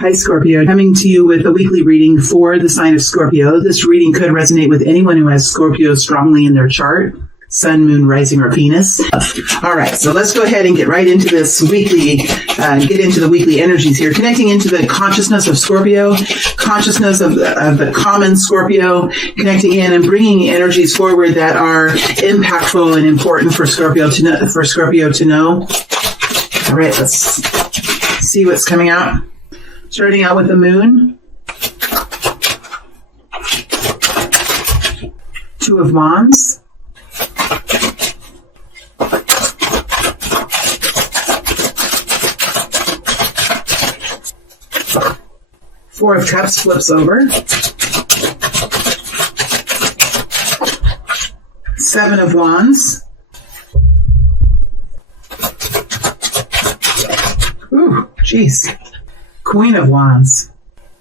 Hi, Scorpio. Coming to you with a weekly reading for the sign of Scorpio. This reading could resonate with anyone who has Scorpio strongly in their chart. Sun, moon, rising, or Venus. All right, so let's go ahead and get right into this weekly, get into the weekly energies here. Connecting into the consciousness of Scorpio, consciousness of the common Scorpio, connecting in and bringing energies forward that are impactful and important for Scorpio to know. All right, let's see what's coming out. Starting out with the moon. Two of Wands. Four of Cups flips over. Seven of Wands. Ooh, jeez. Queen of Wands.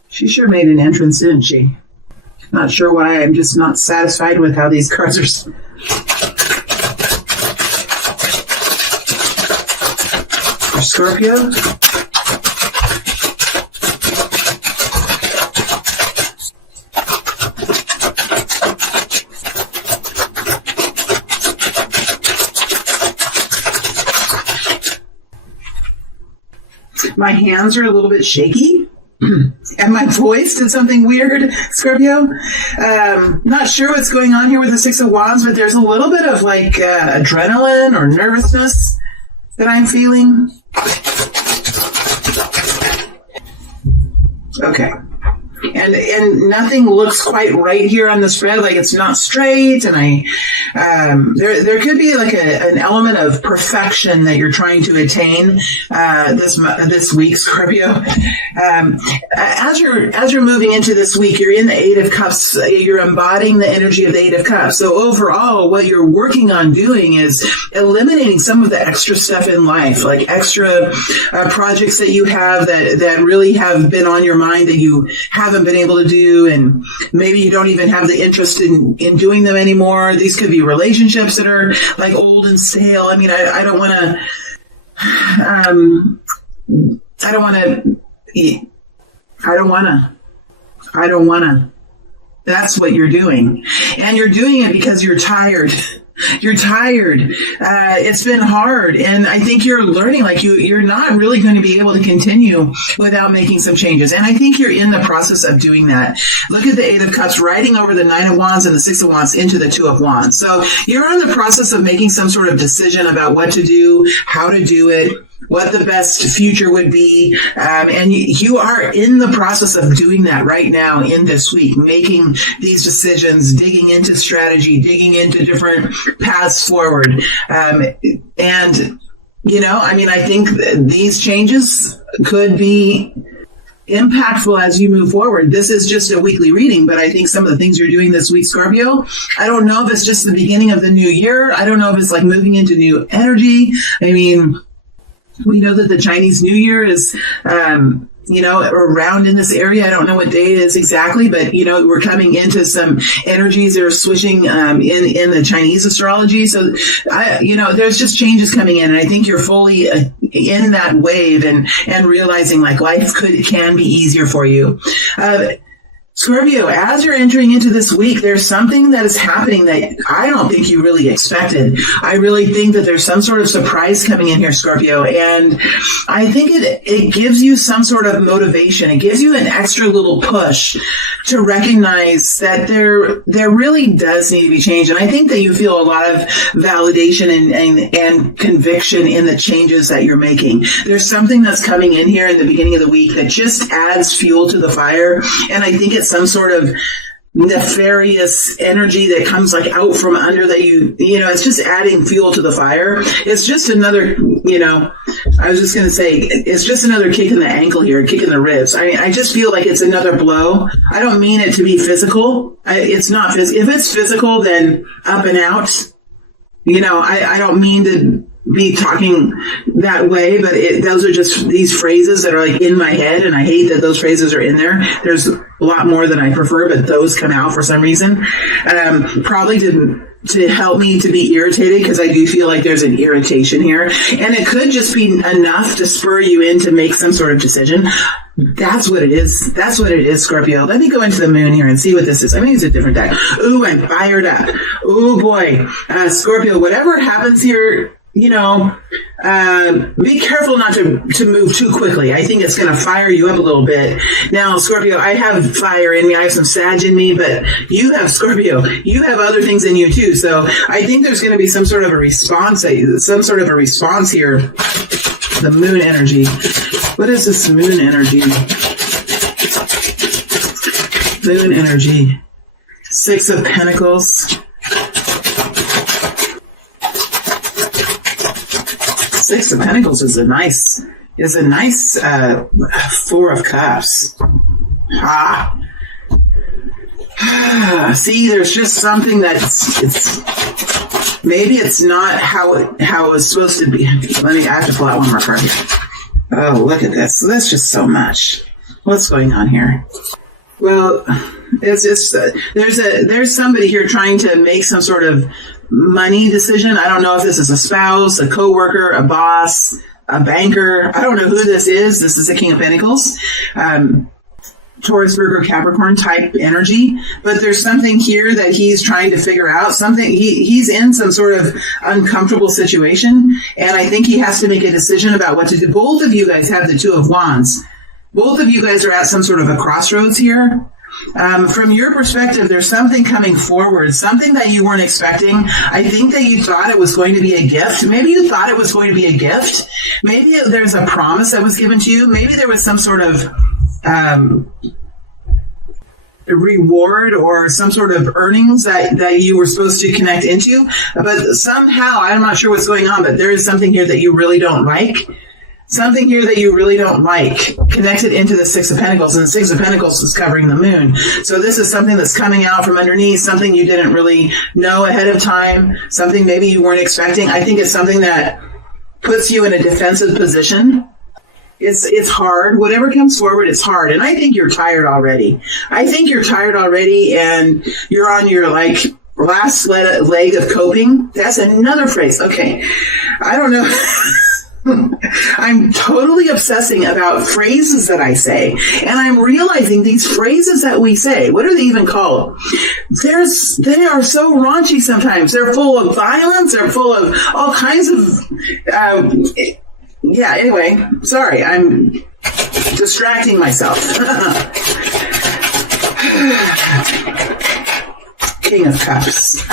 She sure made an entrance, didn't she? Not sure why. I'm just not satisfied with how these cards are. For Scorpio. My hands are a little bit shaky. And my voice did something weird, Scorpio. Not sure what's going on here with the Six of Wands, but there's a little bit of like adrenaline or nervousness that I'm feeling. Okay. And nothing looks quite right here on the spread, like it's not straight, and there could be like an element of perfection that you're trying to attain this week, Scorpio. As you're moving into this week, you're in the Eight of Cups. You're embodying the energy of the Eight of Cups. So overall, what you're working on doing is eliminating some of the extra stuff in life, like extra projects that you have that really have been on your mind that you haven't been able to do, and maybe you don't even have the interest in doing them anymore. These could be relationships that are like old and stale. I mean, I don't want to. That's what you're doing. And you're doing it because you're tired. You're tired. It's been hard. And I think you're learning, like you're not really going to be able to continue without making some changes. And I think you're in the process of doing that. Look at the Eight of Cups riding over the Nine of Wands and the Six of Wands into the Two of Wands. So you're in the process of making some sort of decision about what to do, how to do it, what the best future would be. And you are in the process of doing that right now in this week, making these decisions, digging into strategy, digging into different paths forward. And, I think these changes could be impactful as you move forward. This is just a weekly reading, but I think some of the things you're doing this week, Scorpio, I don't know if it's just the beginning of the new year. I don't know if it's like moving into new energy. I mean, we know that the Chinese New Year is, around in this area. I don't know what day it is exactly, but, we're coming into some energies that are switching in the Chinese astrology. So, there's just changes coming in. And I think you're fully in that wave and realizing like life can be easier for you. Scorpio, as you're entering into this week, there's something that is happening that I don't think you really expected. I really think that there's some sort of surprise coming in here, Scorpio, and I think it gives you some sort of motivation. It gives you an extra little push to recognize that there really does need to be change. And I think that you feel a lot of validation and conviction in the changes that you're making. There's something that's coming in here in the beginning of the week that just adds fuel to the fire, and I think it's some sort of nefarious energy that comes like out from under that it's just adding fuel to the fire. It's just another, I was just going to say, it's just another kick in the ankle here, a kick in the ribs. I just feel like it's another blow. I don't mean it to be physical. It's not. If it's physical, then up and out. I don't mean to be talking that way, but those are just these phrases that are like in my head, and I hate that those phrases are in there. There's a lot more than I prefer, but those come out for some reason. Probably to to help me to be irritated, because I do feel like there's an irritation here, and it could just be enough to spur you in to make some sort of decision. That's what it is. That's what it is, Scorpio. Let me go into the moon here and see what this is. I mean, it's a different deck. Ooh, I'm fired up. Ooh, boy. Scorpio, whatever happens here, you know, be careful not to move too quickly. I think it's going to fire you up a little bit. Now, Scorpio, I have fire in me. I have some Sag in me, but you have, Scorpio, you have other things in you too. So I think there's going to be some sort of a response here. The moon energy. What is this moon energy? Moon energy. 6 of Pentacles. 6 of Pentacles is a nice 4 of Cups. See, there's just something maybe it's not how it was supposed to be. I have to pull out one more card. Oh, look at this. That's just so much. What's going on here? Well, it's just there's somebody here trying to make some sort of money decision. I don't know if this is a spouse, a coworker, a boss, a banker. I don't know who this is. This is the King of Pentacles. Taurus, Virgo, Capricorn type energy, but there's something here that he's trying to figure out. Something he's in some sort of uncomfortable situation, and I think he has to make a decision about what to do. Both of you guys have the 2 of Wands. Both of you guys are at some sort of a crossroads here. From your perspective, there's something coming forward, something that you weren't expecting. I think that you thought it was going to be a gift. Maybe you thought it was going to be a gift. Maybe there's a promise that was given to you. Maybe there was some sort of reward or some sort of earnings that you were supposed to connect into. But somehow, I'm not sure what's going on, but there is something here that you really don't like. Something here that you really don't like, connected into the 6 of Pentacles, and the 6 of Pentacles is covering the moon. So this is something that's coming out from underneath, something you didn't really know ahead of time, something maybe you weren't expecting. I think it's something that puts you in a defensive position. It's hard. Whatever comes forward, it's hard. And I think you're tired already. And you're on your, last leg of coping. That's another phrase. Okay. I don't know. I'm totally obsessing about phrases that I say, and I'm realizing these phrases that we say, what are they even called? They are so raunchy sometimes. They're full of violence. They're full of all kinds of, anyway, sorry, I'm distracting myself. King of Cups.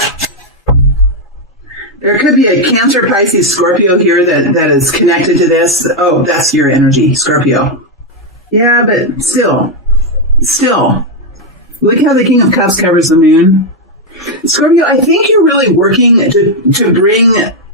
There could be a Cancer, Pisces, Scorpio here that is connected to this. Oh, that's your energy, Scorpio. Yeah, but still. Look how the King of Cups covers the moon. Scorpio, I think you're really working to bring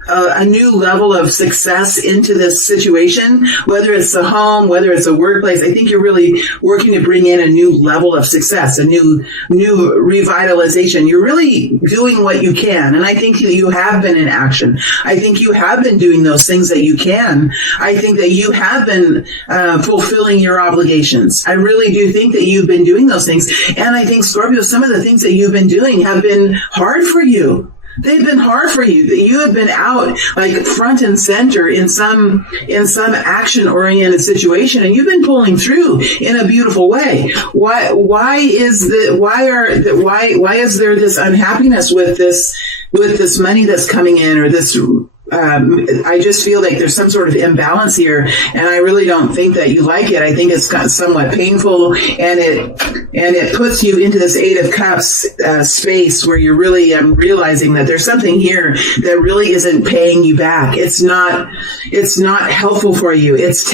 a new level of success into this situation, whether it's a home, whether it's a workplace. I think you're really working to bring in a new level of success, a new revitalization. You're really doing what you can. And I think that you have been in action. I think you have been doing those things that you can. I think that you have been fulfilling your obligations. I really do think that you've been doing those things. And I think, Scorpio, some of the things that you've been doing have been hard for you. They've been hard for you. That you have been out front and center in some action-oriented situation, and you've been pulling through in a beautiful way. Why is there this unhappiness with this money that's coming in, or this? I just feel like there's some sort of imbalance here, and I really don't think that you like it. I think it's got somewhat painful, and it puts you into this 8 of Cups space where you're really realizing that there's something here that really isn't paying you back. It's not helpful for you. It's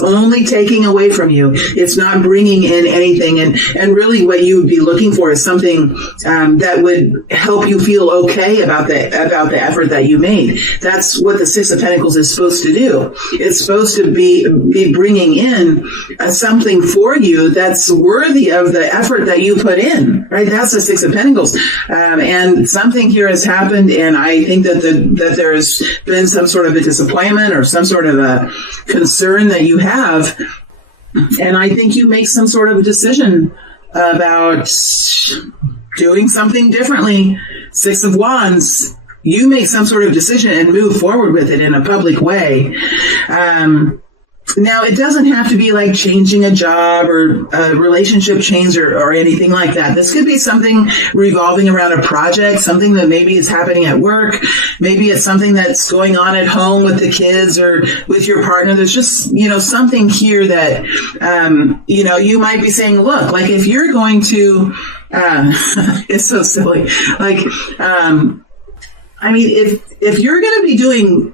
only taking away from you. It's not bringing in anything, and really what you would be looking for is something that would help you feel okay about the effort that you made. That's what the 6 of Pentacles is supposed to do. It's supposed to be bringing in something for you that's worthy of the effort that you put in, right? That's the 6 of Pentacles. And something here has happened, and I think that there's been some sort of a disappointment or some sort of a concern that you have. And I think you make some sort of a decision about doing something differently, Six of Wands, you make some sort of decision and move forward with it in a public way. Now, it doesn't have to be like changing a job or a relationship change or anything like that. This could be something revolving around a project, something that maybe is happening at work. Maybe it's something that's going on at home with the kids or with your partner. There's just, something here that, you might be saying, look, like if you're going to, it's so silly. Like, if you're going to be doing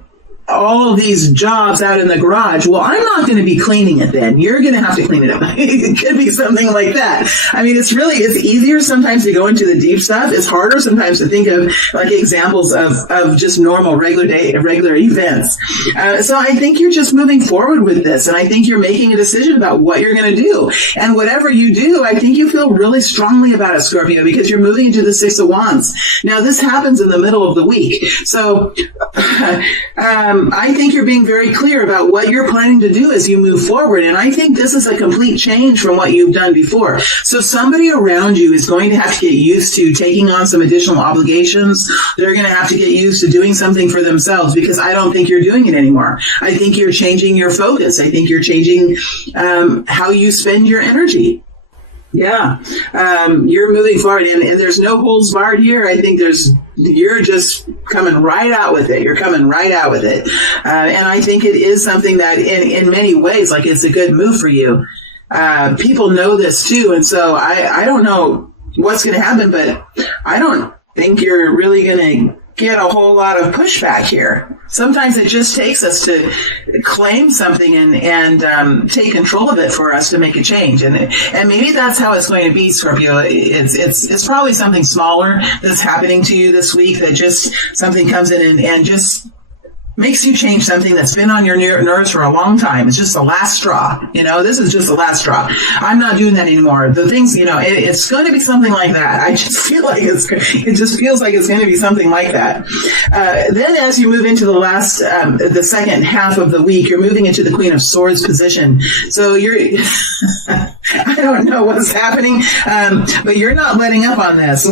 all of these jobs out in the garage, well, I'm not going to be cleaning it then. You're going to have to clean it up. It could be something like that. I mean, it's easier sometimes to go into the deep stuff. It's harder sometimes to think of like examples of just normal, regular events. So I think you're just moving forward with this. And I think you're making a decision about what you're going to do. And whatever you do, I think you feel really strongly about it, Scorpio, because you're moving into the Six of Wands. Now, this happens in the middle of the week. So, I think you're being very clear about what you're planning to do as you move forward. And I think this is a complete change from what you've done before. So somebody around you is going to have to get used to taking on some additional obligations. They're going to have to get used to doing something for themselves because I don't think you're doing it anymore. I think you're changing your focus. I think you're changing how you spend your energy. Yeah, you're moving forward, and there's no holds barred here. I think you're just coming right out with it. You're coming right out with it. And I think it is something that in many ways, like it's a good move for you. People know this too. And so I don't know what's going to happen, but I don't think you're really going to get a whole lot of pushback here. Sometimes it just takes us to claim something and take control of it for us to make a change. And maybe that's how it's going to be, Scorpio. It's probably something smaller that's happening to you this week, that just something comes in and just makes you change something that's been on your nerves for a long time. It's just the last straw. This is just the last straw. I'm not doing that anymore. The things, it's going to be something like that. I just feel like it just feels like it's going to be something like that. Then as you move into the second half of the week, you're moving into the Queen of Swords position. So I don't know what's happening, but you're not letting up on this.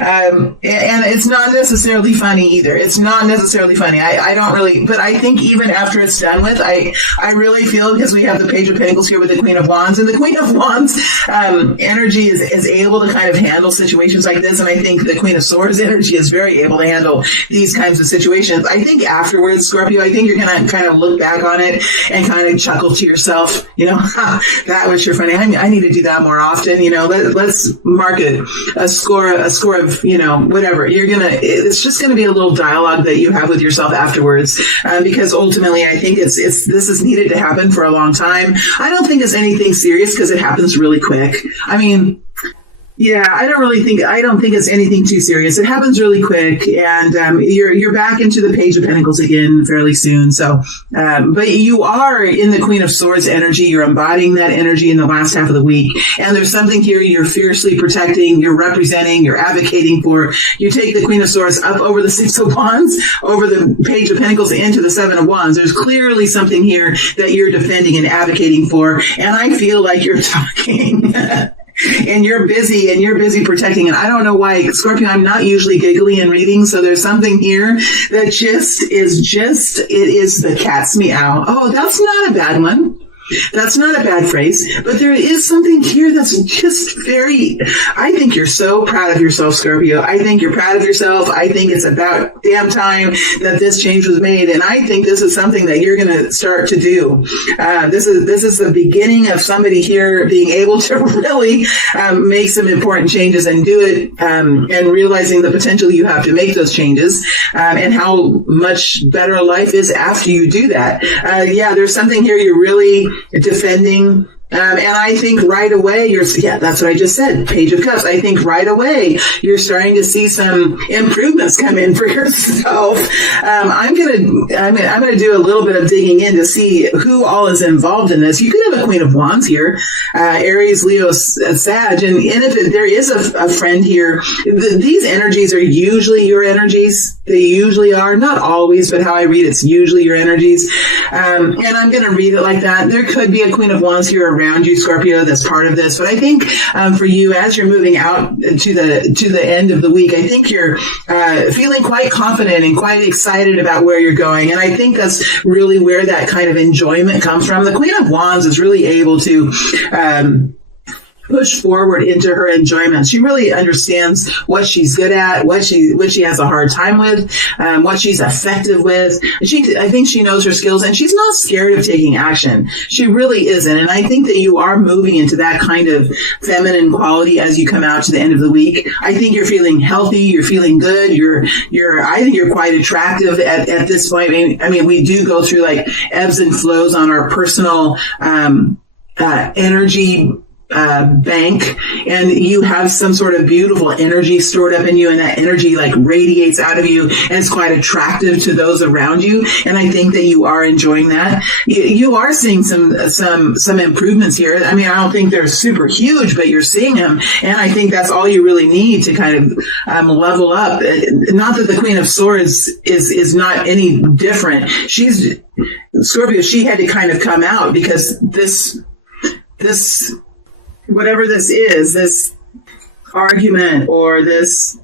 And it's not necessarily funny either. It's not necessarily funny. I don't really, but I think even after it's done with, I really feel, because we have the Page of Pentacles here with the Queen of Wands, and the Queen of Wands energy is able to kind of handle situations like this. And I think the Queen of Swords energy is very able to handle these kinds of situations. I think afterwards, Scorpio, I think you're going to kind of look back on it and kind of chuckle to yourself, that was sure funny. I need to do that more often. Let's mark a score of, whatever. It's just going to be a little dialogue that you have with yourself afterwards, because ultimately I think this is needed to happen for a long time. I don't think it's anything serious because it happens really quick. I mean, yeah, I don't think it's anything too serious. It happens really quick, and you're back into the Page of Pentacles again fairly soon. So, but you are in the Queen of Swords energy. You're embodying that energy in the last half of the week, and there's something here you're fiercely protecting, you're representing, you're advocating for. You take the Queen of Swords up over the Six of Wands, over the Page of Pentacles, into the Seven of Wands. There's clearly something here that you're defending and advocating for, and I feel like you're talking. And you're busy protecting. And I don't know why, Scorpio, I'm not usually giggly in readings. So there's something here that it is the cat's meow. Oh, that's not a bad one. That's not a bad phrase, but there is something here that's just I think you're so proud of yourself, Scorpio. I think you're proud of yourself. I think it's about damn time that this change was made. And I think this is something that you're going to start to do. This is the beginning of somebody here being able to really make some important changes and do it, and realizing the potential you have to make those changes, and how much better life is after you do that. There's something here you're really defending. And I think right away that's what I just said, Page of Cups. I think right away you're starting to see some improvements come in for yourself. I'm gonna do a little bit of digging in to see who all is involved in this. You could have a Queen of Wands here, Aries, Leo, Sag, and if there is a friend here, these energies are usually your energies. They usually are, not always, but how I read it's usually your energies. And I'm gonna read it like that. There could be a Queen of Wands here around you, Scorpio, that's part of this. But I think for you, as you're moving out to the end of the week, I think you're feeling quite confident and quite excited about where you're going. And I think that's really where that kind of enjoyment comes from. The Queen of Wands is really able to push forward into her enjoyment. She really understands what she's good at, what she has a hard time with, what she's effective with. I think she knows her skills, and she's not scared of taking action. She really isn't. And I think that you are moving into that kind of feminine quality as you come out to the end of the week. I think you're feeling healthy. You're feeling good. I think you're quite attractive at this point. I mean, we do go through like ebbs and flows on our personal, energy bank, and you have some sort of beautiful energy stored up in you, and that energy like radiates out of you, and it's quite attractive to those around you. And I think that you are enjoying that. You are seeing some improvements here. I mean, I don't think they're super huge, but you're seeing them, and I think that's all you really need to kind of level up. Not that the Queen of Swords is not any different. Scorpio, she had to kind of come out because this whatever this is, this argument or this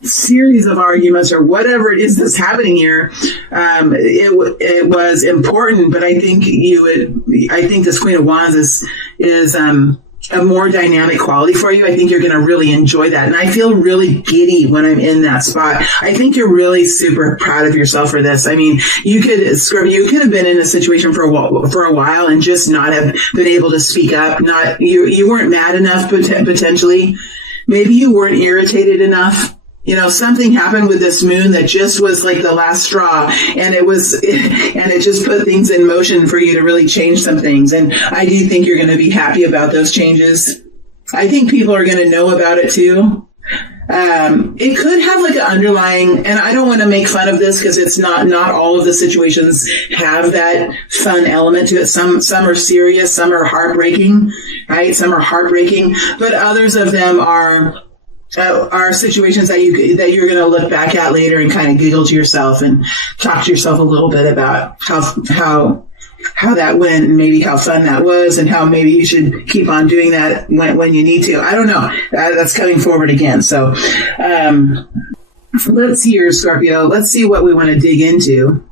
series of arguments or whatever it is that's happening here, it was important. But I think this Queen of Wands is a more dynamic quality for you. I think you're going to really enjoy that. And I feel really giddy when I'm in that spot. I think you're really super proud of yourself for this. I mean, you could have been in a situation for a while and just not have been able to speak up. You weren't mad enough potentially. Maybe you weren't irritated enough. You know, something happened with this moon that just was like the last straw, and it just put things in motion for you to really change some things. And I do think you're going to be happy about those changes. I think people are going to know about it too. It could have like an underlying, and I don't want to make fun of this because it's not all of the situations have that fun element to it. Some are serious, some are heartbreaking, right? Some are heartbreaking, but others of them are situations that you're going to look back at later and kind of giggle to yourself and talk to yourself a little bit about how that went and maybe how fun that was and how maybe you should keep on doing that when you need to. I don't know. That's coming forward again. So let's see here, Scorpio. Let's see what we want to dig into.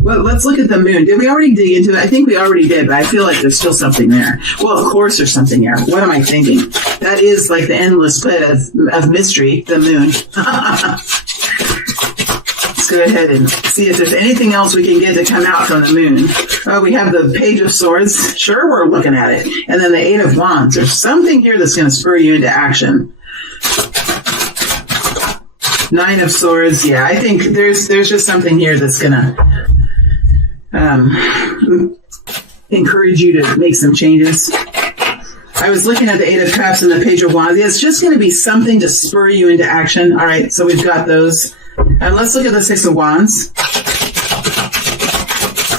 Well, let's look at the moon. Did we already dig into it? I think we already did, but I feel like there's still something there. Well, of course there's something there. What am I thinking? That is like the endless pit of mystery, the moon. Let's go ahead and see if there's anything else we can get to come out from the moon. Oh, we have the Page of Swords. Sure, we're looking at it. And then the Eight of Wands. There's something here that's going to spur you into action. Nine of Swords. Yeah, I think there's just something here that's going to encourage you to make some changes. I was looking at the Eight of Cups and the Page of Wands. It's just going to be something to spur you into action. All right, so we've got those. And let's look at the Six of Wands.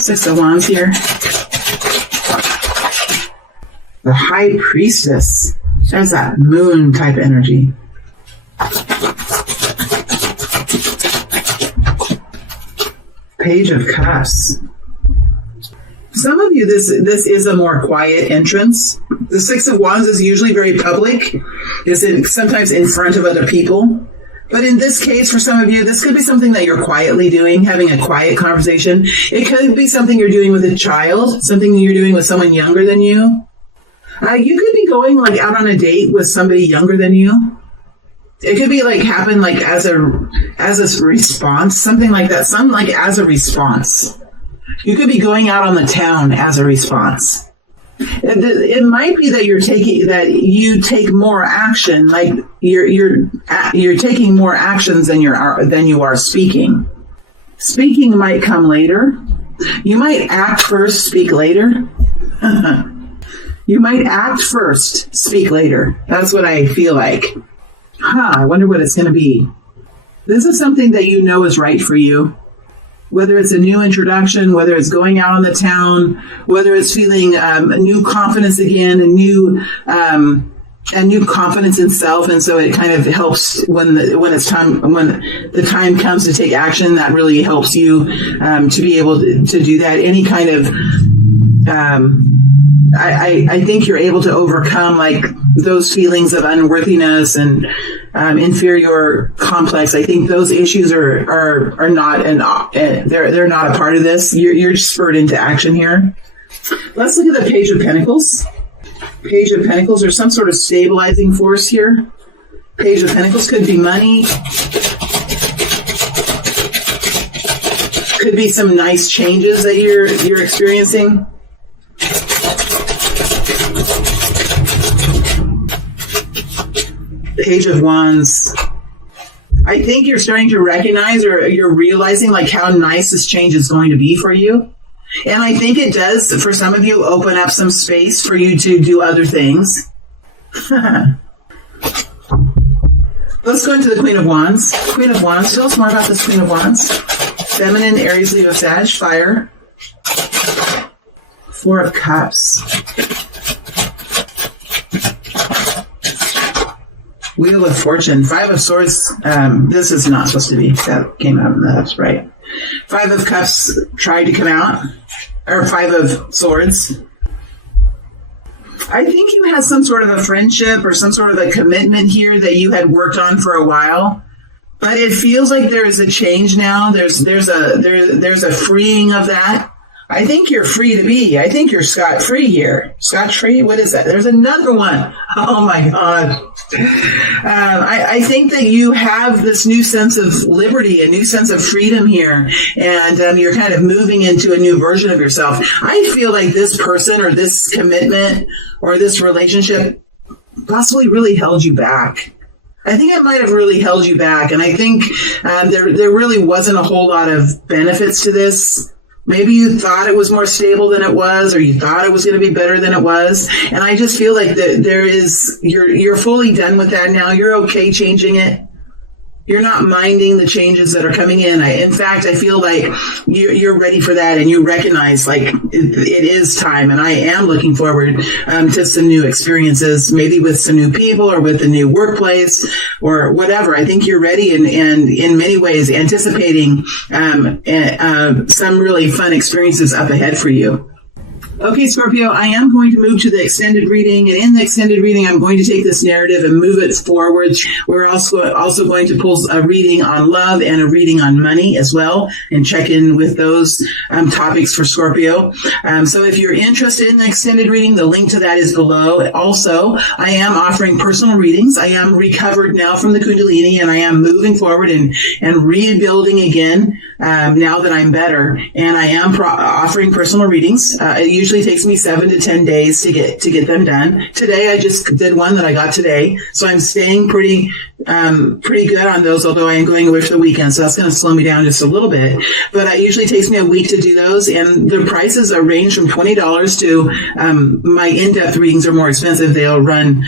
Six of Wands here. The High Priestess. There's that moon type energy. Page of Cups. Some of you, this is a more quiet entrance. The Six of Wands is usually very public. It's sometimes in front of other people. But in this case, for some of you, this could be something that you're quietly doing, having a quiet conversation. It could be something you're doing with a child, something you're doing with someone younger than you. You could be going like out on a date with somebody younger than you. It could be like happen like as a response, something like that. Something like as a response. You could be going out on the town as a response. It might be that you take more action, like you're taking more actions than you are speaking. Speaking might come later. You might act first, speak later. You might act first, speak later. That's what I feel like. I wonder what it's going to be. This is something that you know is right for you. Whether it's a new introduction, whether it's going out on the town, whether it's feeling new confidence again, a new new confidence in self, and so it kind of helps when the time comes to take action. That really helps you to be able to do that. Any kind of I think you're able to overcome like those feelings of unworthiness and inferior complex. I think those issues are not they're not a part of this. You're spurred into action here. Let's look at the Page of Pentacles. Page of Pentacles, there's some sort of stabilizing force here. Page of Pentacles could be money. Could be some nice changes that you're experiencing. Page of Wands. I think you're starting to recognize, or you're realizing like how nice this change is going to be for you. And I think it does, for some of you, open up some space for you to do other things. Let's go into the Queen of Wands. Queen of Wands, tell us more about this Queen of Wands. Feminine, Aries, Leo, Sag, fire. Four of Cups. Wheel of Fortune. Five of Swords. This is not supposed to be. That came out. That's right. Five of Cups tried to come out. Or Five of Swords. I think you had some sort of a friendship or some sort of a commitment here that you had worked on for a while. But it feels like there is a change now. There's a freeing of that. I think you're free to be. I think you're scot-free here. Scot-free? What is that? There's another one. Oh, my God. I think that you have this new sense of liberty, a new sense of freedom here, and you're kind of moving into a new version of yourself. I feel like this person or this commitment or this relationship possibly really held you back. I think it might have really held you back, and I think there really wasn't a whole lot of benefits to this. Maybe you thought it was more stable than it was, or you thought it was going to be better than it was. And I just feel like you're fully done with that now. You're okay changing it. You're not minding the changes that are coming in. In fact, I feel like you're ready for that, and you recognize like it is time. And I am looking forward to some new experiences, maybe with some new people or with a new workplace or whatever. I think you're ready and in many ways anticipating some really fun experiences up ahead for you. Okay, Scorpio, I am going to move to the extended reading, and in the extended reading, I'm going to take this narrative and move it forward. We're also going to pull a reading on love and a reading on money as well, and check in with those topics for Scorpio. So if you're interested in the extended reading, the link to that is below. Also, I am offering personal readings. I am recovered now from the Kundalini, and I am moving forward and rebuilding again now that I'm better. And I am offering personal readings. It usually takes me 7 to 10 days to get them done. Today, I just did one that I got today. So I'm staying pretty good on those, although I am going away for the weekend. So that's going to slow me down just a little bit. But it usually takes me a week to do those. And the prices are range from $20 to, my in-depth readings are more expensive. They'll run,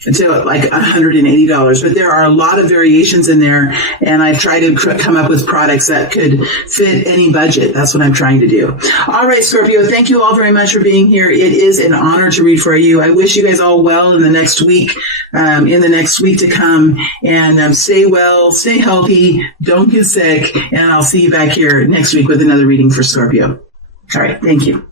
to like $180, but there are a lot of variations in there, and I try to come up with products that could fit any budget. That's what I'm trying to do. All right, Scorpio, thank you all very much for being here. It is an honor to read for you. I wish you guys all well in the next week, to come, and stay well, stay healthy, don't get sick, and I'll see you back here next week with another reading for Scorpio. All right, thank you.